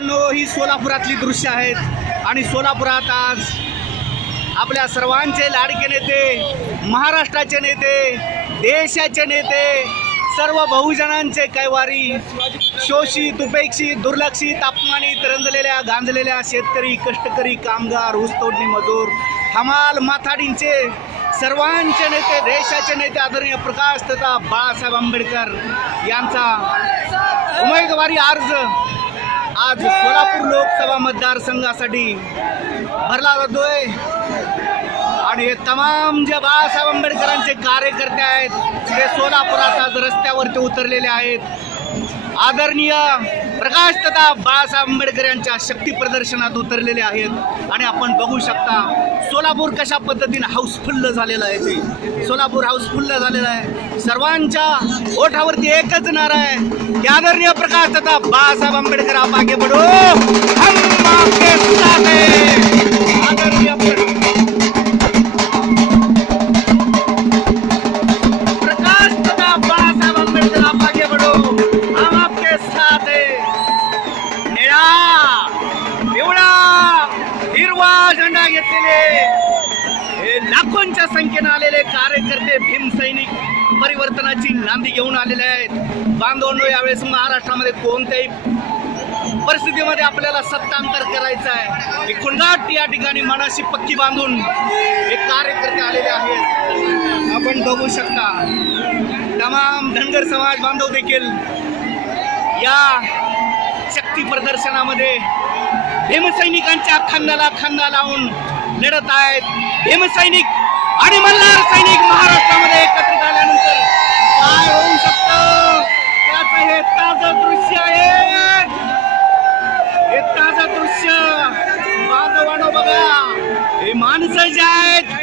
मित्रांनो ही सोलापुरातली दृश्य आहेत. आणि सोलापुरात आज आपल्या सर्वांचे लाडके नेते महाराष्ट्राचे नेते देशाचे नेते सर्व बहुजनांचे कैवारी शोषित उपेक्षित दुर्लक्षित अपमानित रंजलेल्या गांजलेल्या शेतकरी कष्टकरी कामगार ऊसतोडणी मजूर हमाल माथाडींचे सर्वांचे नेते देशाचे नेते आदरणीय प्रकाश तथा बाळासाहेब आंबेडकर यांचा उमेदवारी अर्ज आज सोलापूर लोकसभा मतदारसंघासाठी भरला जातोय. आणि हे तमाम जे बाळासाहेब आंबेडकरांचे कार्यकर्ते आहेत ते सोलापुरात आज रस्त्यावरती उतरलेले आहेत. आदरणीय प्रकाश तथा बाळासाहेब आंबेडकर यांच्या शक्ती प्रदर्शनात उतरलेले आहेत. आणि आपण बघू शकता सोलापूर कशा पद्धतीने हाऊसफुल्ल झालेलं आहे ते. सोलापूर हाऊसफुल्ल झालेलं आहे. सर्वांच्या ओठावरती एकच नारा आहे. की आदरणीय प्रकाश तथा बाळासाहेब आंबेडकर आप आगे बढो हम आपके साथ हैं. आदरणीय परिवर्तनाची नांदी घेऊन आलेले आहेत. बांधवांनो यावेळेस महाराष्ट्रामध्ये कोणत्याही परिस्थितीमध्ये आपल्याला सत्तांतर करायचं आहे. ही खुणगाट या ठिकाणी मनाशी पक्की बांधून हे कार्यकर्ते आलेले आहेत. आपण बघू शकता तमाम धनगर समाज बांधव देखील या शक्ती प्रदर्शनामध्ये भीमसैनिकांच्या खांद्याला खांदा लावून लढत आहेत. भीमसैनिक आणि मल्हार सैनिक महाराष्ट्रामध्ये एकत्रित आल्यानंतर काय होऊ शकतं? त्याचं हे ताज दृश्य आहे. हे ताज दृश्य. बांधवानो बघा. हे माणसं जे आहेत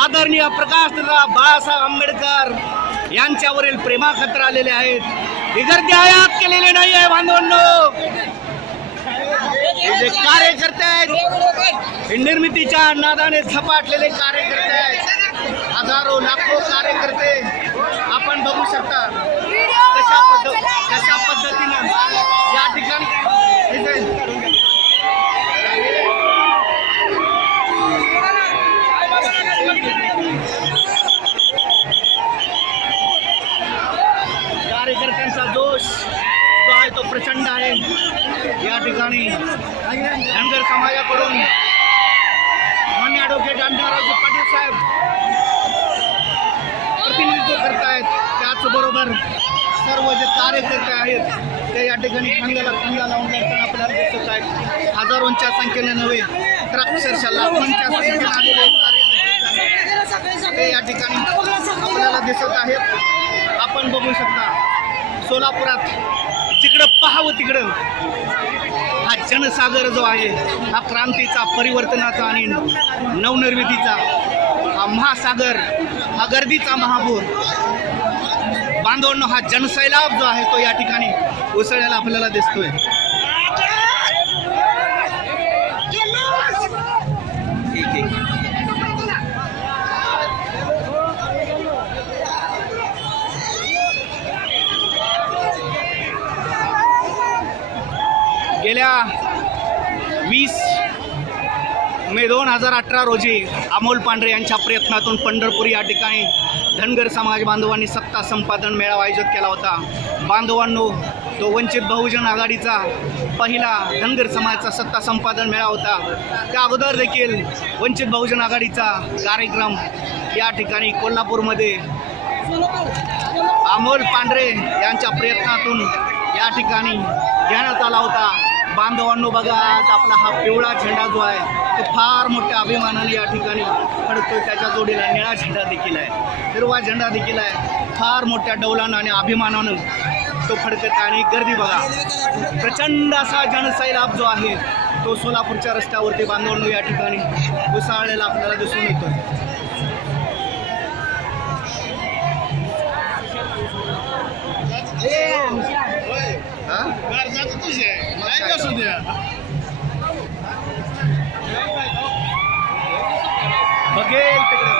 आदरणीय प्रकाश बाळासाहेब आंबेडकर यांच्यावरील प्रेमाखत्र आलेले आहेत. ही गर्दी आयात केलेली नाही आहे बांधवांनो. जे कार्यकर्ते आहेत निर्मितीच्या नादाने झपाटलेले कार्यकर्ते आहेत. हजारो लाखो कार्यकर्ते आपण बघू शकता कशा पद्धत कशा पद्धतीनं या ठिकाणी हे जे- कार्यकर्त्यांचा जोश जो आहे तो प्रचंड आहे या ठिकाणी धनगर समाजाकडून मान्य ॲडव्होकेट अण्णारावजी पाटील साहेब प्रतिनिधित्व करतायत त्याचबरोबर सर्व जे कार्यकर्ते आहेत ते या ठिकाणी खांद्याला खांदा लावून जाताना आपल्याला दिसत आहेत. हजारोंच्या संख्येने नव्हे तर अक्षरशः लाखोंच्या संख्येने आलेले ते या ठिकाणी आपल्याला दिसत आहेत. आपण बघू शकता सोलापुरात जिकडं पाहावं तिकडं हा जनसागर जो आहे हा क्रांतीचा परिवर्तनाचा आणि नवनिर्मितीचा हा महासागर हा गर्दीचा महापूर बांधवांनो हा जनसैलाब जो आहे तो या ठिकाणी उसळायला आपल्याला दिसतोय. गेल्या वीस मे दोन हजार अठरा रोजी अमोल पांढरे यांच्या प्रयत्नातून पंढरपूर या ठिकाणी धनगर समाज बांधवांनी सत्ता संपादन मेळावा आयोजित केला होता. बांधवांनो तो वंचित बहुजन आघाडीचा पहिला धनगर समाजाचा सत्ता संपादन मेळावा होता. त्या अगोदर देखील वंचित बहुजन आघाडीचा कार्यक्रम या ठिकाणी कोल्हापूरमध्ये अमोल पांढरे यांच्या प्रयत्नातून या ठिकाणी घेण्यात आला होता. बांधवांनो बघा आज आपला हा पिवळा झेंडा जो आहे तो फार मोठ्या अभिमानाने या ठिकाणी फडकतोय त्याच्या जोडीला निळा झेंडा देखील आहे. हिरवा झेंडा देखील आहे. फार मोठ्या डौलानं आणि अभिमानानं तो फडकत आणि गर्दी बघा. प्रचंड असा जनसैलाब जो आहे तो सोलापूरच्या रस्त्यावरती बांधवांनो या ठिकाणी उसळलेला आपल्याला दिसून येतोय. हा? बघेल तिकडे.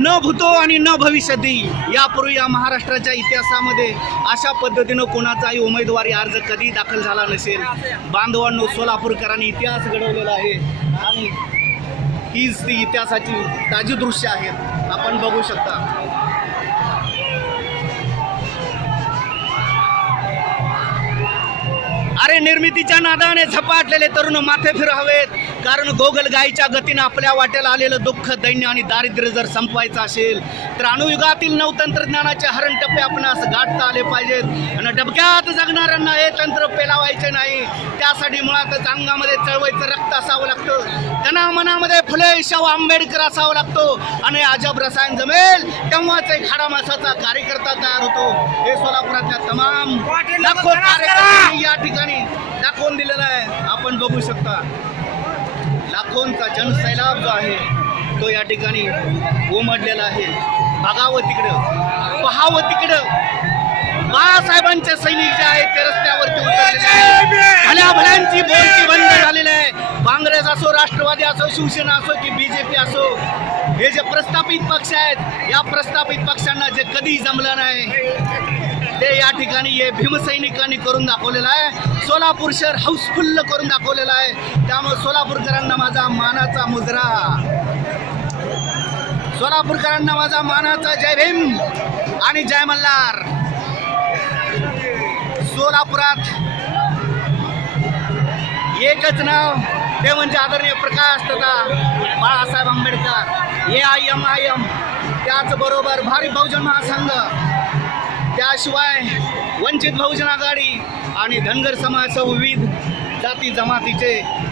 न भूतो आणि न भविष्यती यापूर्वी या महाराष्ट्राच्या इतिहासामध्ये अशा पद्धतीनं कोणाचाही उमेदवारी अर्ज कधी दाखल झाला नसेल बांधवांनो सोलापूरकरांनी इतिहास घडवलेला आहे आणि हीच ती इतिहासाची ताजी दृश्य आहेत आपण बघू शकता. अरे निर्मितीच्या नादाने झपाटलेले तरुण माथे फिरवावेत कारण गोगल गायीच्या गतीनं आपल्या वाट्याला आलेलं दुःख दैन्य आणि दारिद्र्य जर संपवायचं असेल तर अणुयुगातील नवतंत्रज्ञानाचे हरण टप्पे आपणास गाठता आले पाहिजेत. आणि डबक्यात जगणाऱ्यांना हे तंत्र पेलावायचे नाही. त्यासाठी मुळातच अंगामध्ये चळवळीचं रक्त असावं लागतं. त्यांना मनामध्ये फुले शाहू आंबेडकर असावा लागतो. आणि अजब रसायन जमेल तेव्हाच एक हाडामासाचा कार्यकर्ता तयार होतो. हे सोलापुरातल्या तमाम लाखो या ठिकाणी दाखवून दिलेला आहे. आपण बघू शकता लाखोंचा जनसैलाब जो आहे तो या ठिकाणी उमडलेला आहे. बघावं तिकडं पहावं तिकडं. बाळासाहेबांचे सैनिक जे आहेत ते रस्त्यावरती उतरलेले भल्या भल्यांची बोलती बंद झालेली आहे. काँग्रेस असो राष्ट्रवादी असो शिवसेना असो की बीजेपी असो हे जे प्रस्थापित पक्ष आहेत या प्रस्थापित पक्षांना जे कधी जमलं नाही ते या ठिकाणी हे भीमसैनिकांनी करून दाखवलेलं आहे. सोलापूर शहर हाऊसफुल्ल करून दाखवलेलं आहे. त्यामुळे सोलापूरकरांना माझा मानाचा मुजरा. सोलापूरकरांना माझा मानाचा जय भीम आणि जय मल्हार. सोलापुरात एकच नाव ते म्हणजे आदरणीय प्रकाश तथा Balasaheb Ambedkar. A I M I M त्याचबरोबर भारी बहुजन महासंघ. त्याशिवाय वंचित बहुजन आघाडी आणि धनगर समाजासह विविध जाती जमातीचे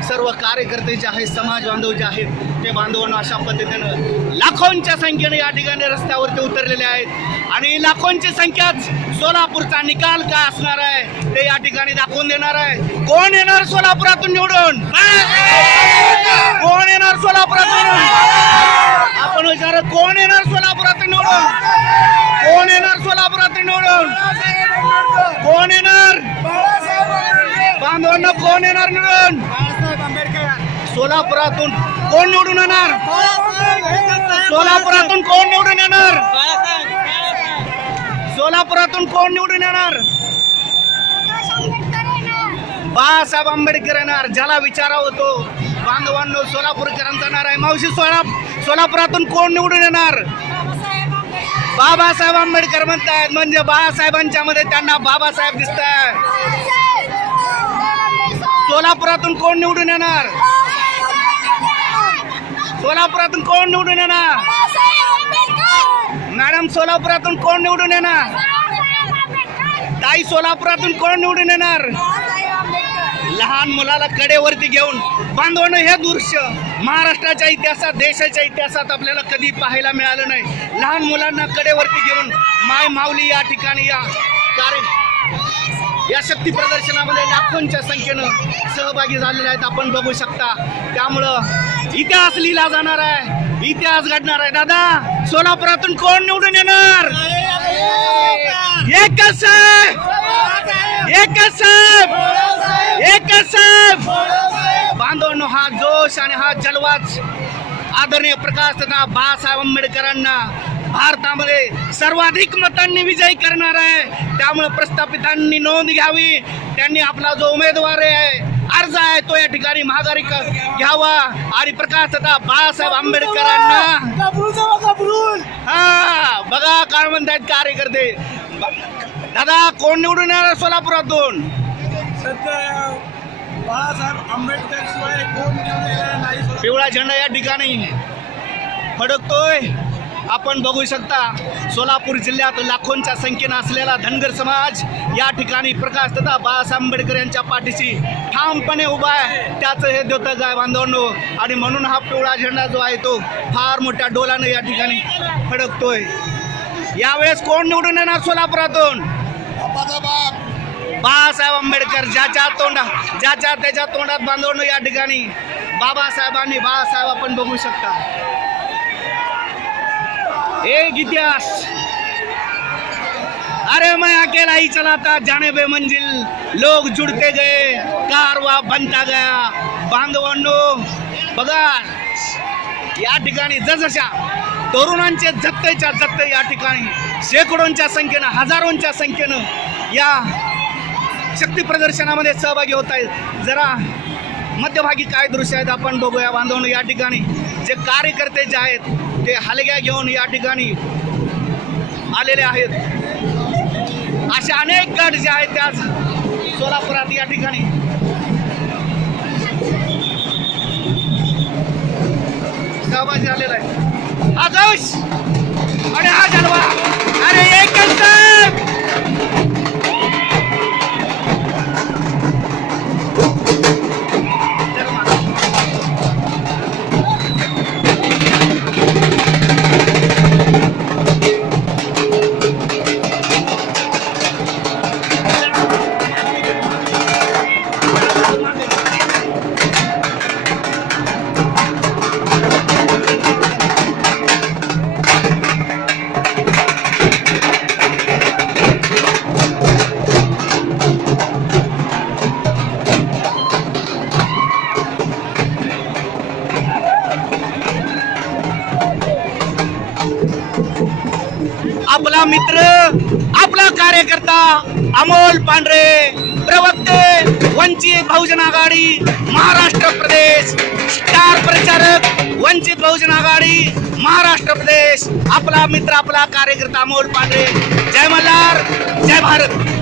सर्व कार्यकर्ते जे आहेत समाज बांधव जे आहेत ते बांधवांना अशा पद्धतीनं लाखोंच्या संख्येने या ठिकाणी रस्त्यावरती उतरलेले आहेत. आणि लाखोंची संख्याच सोलापूरचा निकाल काय असणार आहे ते या ठिकाणी दाखवून देणार आहे. कोण येणार सोलापुरातून निवडून? कोण येणार सोलापुरातून? आपण विचार कोण येणार सोलापुरातून निवडून? कोण येणार निवडून? सोलापुरातून कोण निवडून येणार? सोलापुरातून कोण निवडून येणार? सोलापुरातून कोण निवडून येणार? बाळासाहेब आंबेडकर येणार. ज्याला विचारा होतो बांधवांनो सोलापूरकरांचा नारा आहे. मावशी सोला सोलापुरातून कोण निवडून येणार? बाबासाहेब आंबेडकर म्हणतायत म्हणजे बाळासाहेबांच्या मध्ये त्यांना बाबासाहेब दिसत सोलापुरातून कोण निवडून येणार? सोलापुरातून कोण निवडून येणार? मॅडम सोलापुरातून कोण निवडून येणार? ताई सोलापुरातून कोण निवडून येणार? लहान मुलाला कडेवरती घेऊन. बांधवणं हे दृश्य महाराष्ट्राच्या इतिहासात देशाच्या इतिहासात आपल्याला कधी पाहायला मिळालं नाही. लहान मुलांना कडेवरती घेऊन माय माऊली या ठिकाणी या कार्य या शक्ती प्रदर्शनामध्ये लाखोंच्या संख्येनं सहभागी झालेले आहेत. आपण बघू शकता. त्यामुळं इतिहास लिहिला जाणार आहे. इतिहास घडणार आहे. दादा सोलापुरातून कोण निवडून येणार? एकच साहेब. एकच साहेब. एकच साहेब. बांधवांनो हा जोश आणि हा जलवाच आदरणीय प्रकाश तथा बाळासाहेब आंबेडकरांना भारतामध्ये सर्वाधिक मतांनी विजयी करणार आहे. त्यामुळे प्रस्थापितांनी नोंद घ्यावी. त्यांनी आपला जो उमेदवार आहे अर्ज आहे तो या ठिकाणी महागारी क- घ्यावा. आणि प्रकाश तथा बाळासाहेब आंबेडकरांना हा बघा काय म्हणतायत कार्यकर्ते. दादा कोण निवडून येणार सोलापुरातून? सध्या बाळासाहेब आंबेडकर शिवाय कोण निवडून येणार नाही पिवळा झेंडा या ठिकाणी. फडकतोय. आपण बघू शकता सोलापूर जिल्ह्यात लाखोंच्या संख्येनं असलेला धनगर समाज या ठिकाणी प्रकाश तथा बाळासाहेब आंबेडकर यांच्या पाठीशी ठामपणे उभा आहे. त्याचं हे द्योतक आहे बांधवांनो आणि म्हणून हा पिवळा झेंडा जो आहे तो फार मोठ्या डोलानं या ठिकाणी फडकतोय. यावेळेस कोण निवडून येणार सोलापुरातून? बाळासाहेब आंबेडकर ज्याच्या तोंडा ज्याच्या त्याच्या तोंडात बांधवणं या ठिकाणी बाबासाहेबांनी बाळासाहेब आपण बघू शकता. एक इतिहास अरे मैं अकेला ही चला था जाने बे मंजिल। लोग जुड़ते गए कारवा बनता गया। बांधवांनो बघा. या ठिकाणी जसजशा तरुणांचे जत्तेच्या जत्ते या ठिकाणी शेकडोंच्या संख्येनं हजारोंच्या संख्येनं या शक्ती प्रदर्शनामध्ये सहभागी होत आहेत. जरा मध्यभागी काय दृश्य आहेत आपण बघूया. बांधवांनो या ठिकाणी जे कार्यकर्ते जे आहेत ते हलग्या घेऊन या ठिकाणी आलेले आहेत. असे अनेक गट जे आहेत त्याच सोलापुरात या ठिकाणी. सहभागी झालेला आहे हा जोश! आणि हा जलवा! अरे आपला मित्र आपला कार्यकर्ता अमोल पांढरे प्रवक्ते वंचित बहुजन आघाडी महाराष्ट्र प्रदेश. स्टार प्रचारक वंचित बहुजन आघाडी महाराष्ट्र प्रदेश. आपला मित्र आपला कार्यकर्ता अमोल पांढरे. जय मल्हार जय भारत.